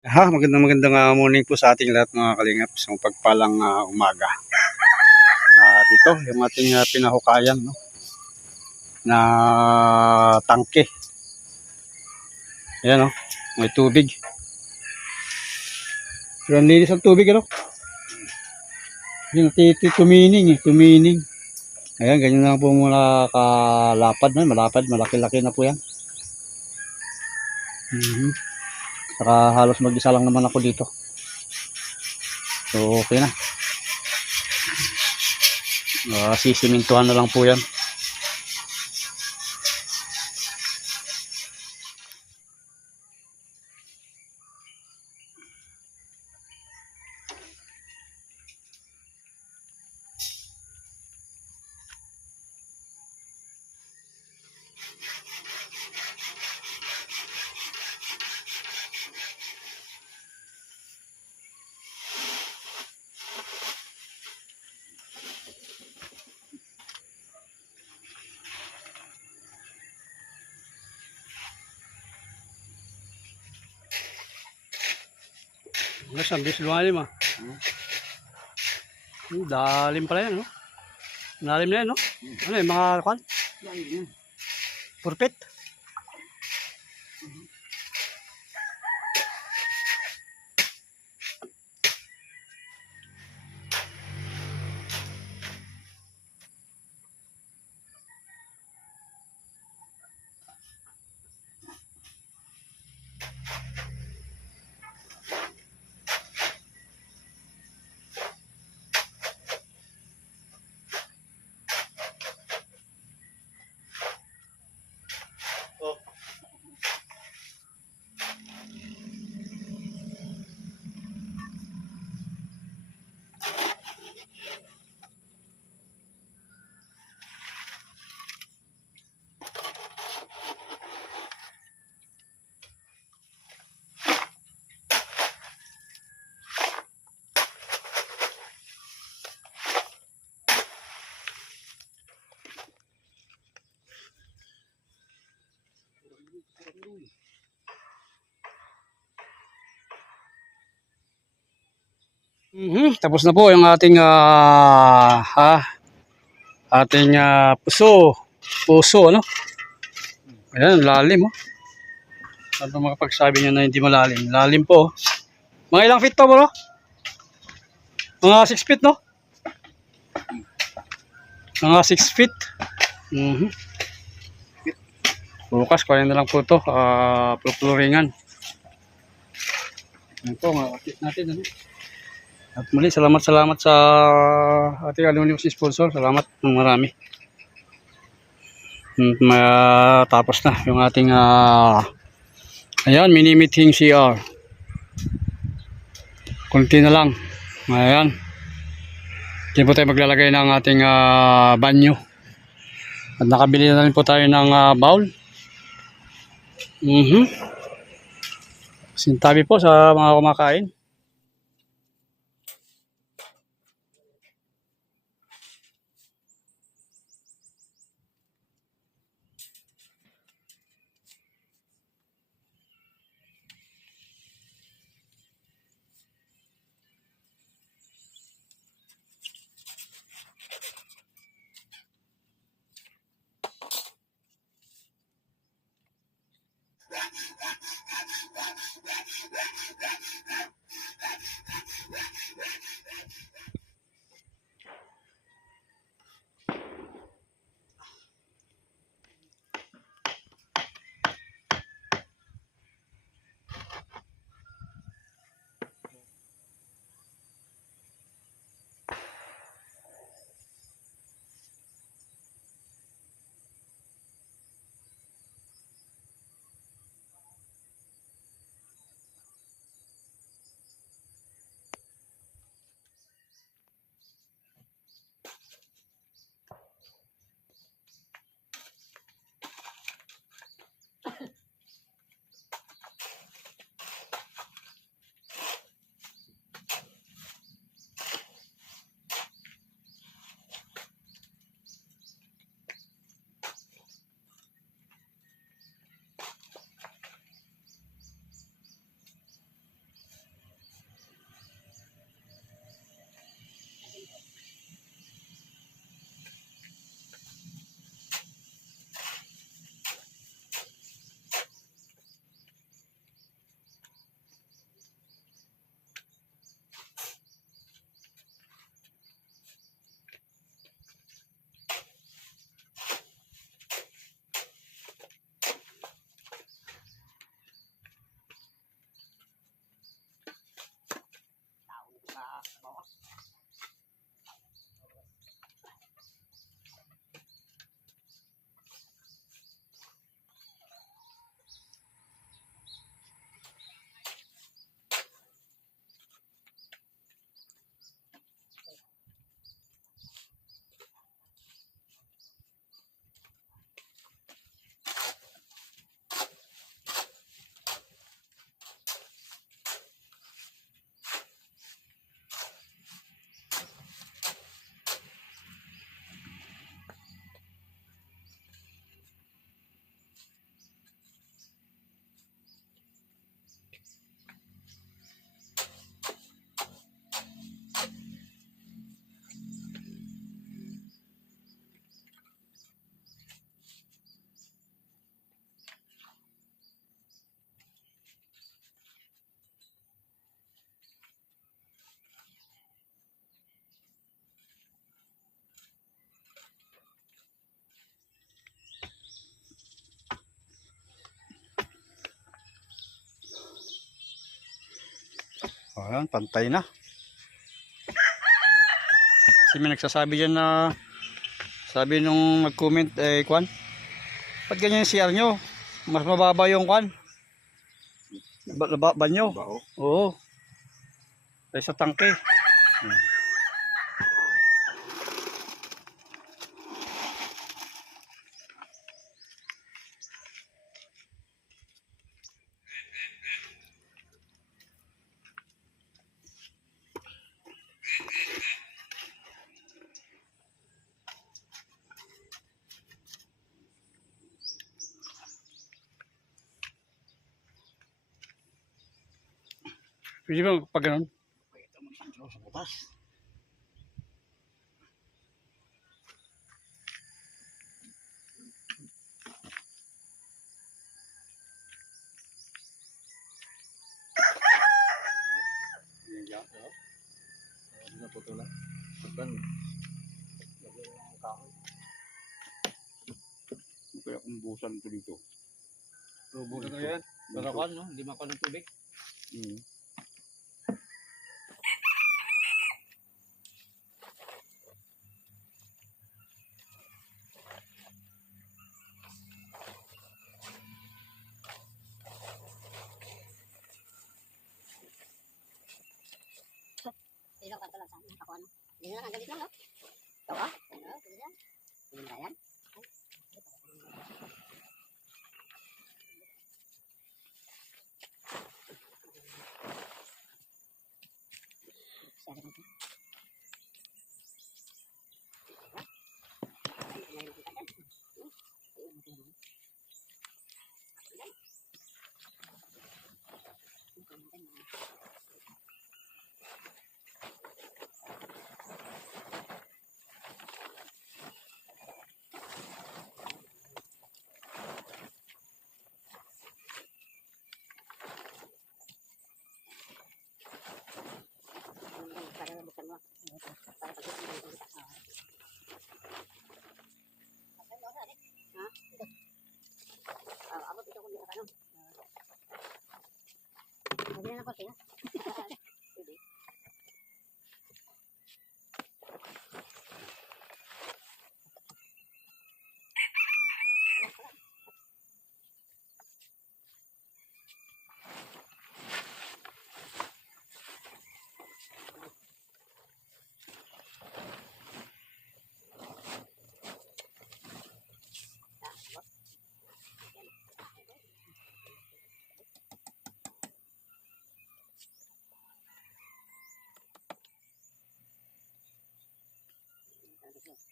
Ha, magandang magandang ah, morning po sa ating lahat mga kalingap sa pagpalang ah, umaga. At ito, yung ating ah, pinahukayan no? na tangke. Ayan oh, may tubig. Pero ang linis ang tubig ano? Yung titi tumining eh, tumining. Ayan, ganyan lang po muna kalapad na, malapad, malaki-laki na po yan. Mhm. Saka halos mag-isa lang naman ako dito. So, okay na. Uh, sisimintuhan na lang po yan. Mas ang bis lumalim ah. Hmm, Dalim pala yan, no? Dalim na yan, no? Ano yung mga kwan? Purpit? Mhm, Tapos na po yung ating ah, ha, ating ah, puso. Puso, ano? Ayan, lalim, oh. Ano makapagsabi niya na hindi malalim? Lalim po. oh. Mga ilang feet to, bro? Mga 6 feet, no? Mga 6 feet. Mhm. Bukas, kaya na lang po ito. Uh, Pupluringan. Yan po, mga kapit natin. Ano? At muli, salamat salamat sa ating aluminum sponsor. Salamat ng marami. Hmm, Matapos na yung ating ah, ayan, mini meeting CR. Kunti na lang. Ayan. Hindi po tayo maglalagay ng ating ah, banyo. At nakabili na rin po tayo ng ah, bowl. Mhm. Sintabi po sa mga kumakain. Ayan, pantay na. Kasi may nagsasabi dyan na sabi nung nag-comment eh kwan. Ba't ganyan yung CR nyo? Mas mababa yung kwan. Ba, ba, ba nyo? Bao. Oo. Dahil sa tangke. Hmm. Pwede ba pag ganun? Sa butas. Naputulan. Pagkan. Lagyan lang ang kahoy. Kaya umbusan ko dito. Lubo na yan. Barakan, no? Hindi makuha ng tubig. Mm. Pwede ba yan? Sabi ko. Para buksan mo. Para pag-isip mo yung kita. Ha? Ito. Ah, abot ito kung ano. Sabi and him.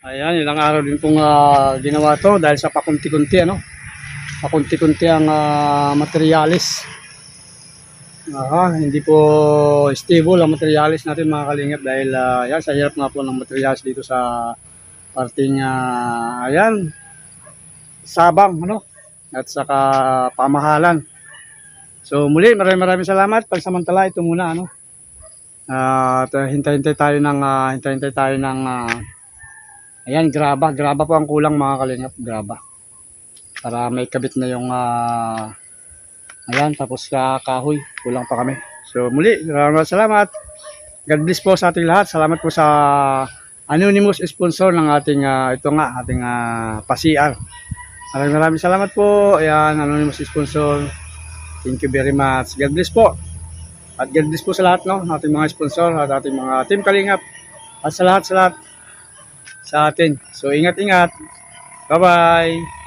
Ayan, ilang araw din pong ah, ginawa to dahil sa pakunti-kunti ano. Pakunti-kunti ang ah, materialis. Aha, hindi po stable ang materialis natin mga kalingap dahil ah, yan, sa hirap nga po ng materialis dito sa parting ah, ayan, sabang ano at saka pamahalan. So muli maraming maraming salamat. Pagsamantala ito muna ano. Ah, hintay-hintay tayo ng ah, hintay-hintay tayo ng ah, Ayan, graba. Graba po ang kulang mga kalingap. Graba. Para may kabit na yung ah, ayan, tapos ka kahoy. Kulang pa kami. So muli, maraming salamat. God bless po sa ating lahat. Salamat po sa anonymous sponsor ng ating ah, ito nga, ating uh, pasiar. Maraming maraming salamat po. Ayan, anonymous sponsor. Thank you very much. God bless po. At God bless po sa lahat, no? Ating mga sponsor at ating mga team Kalingap. At sa lahat, sa lahat sa atin. So, ingat-ingat. Bye-bye.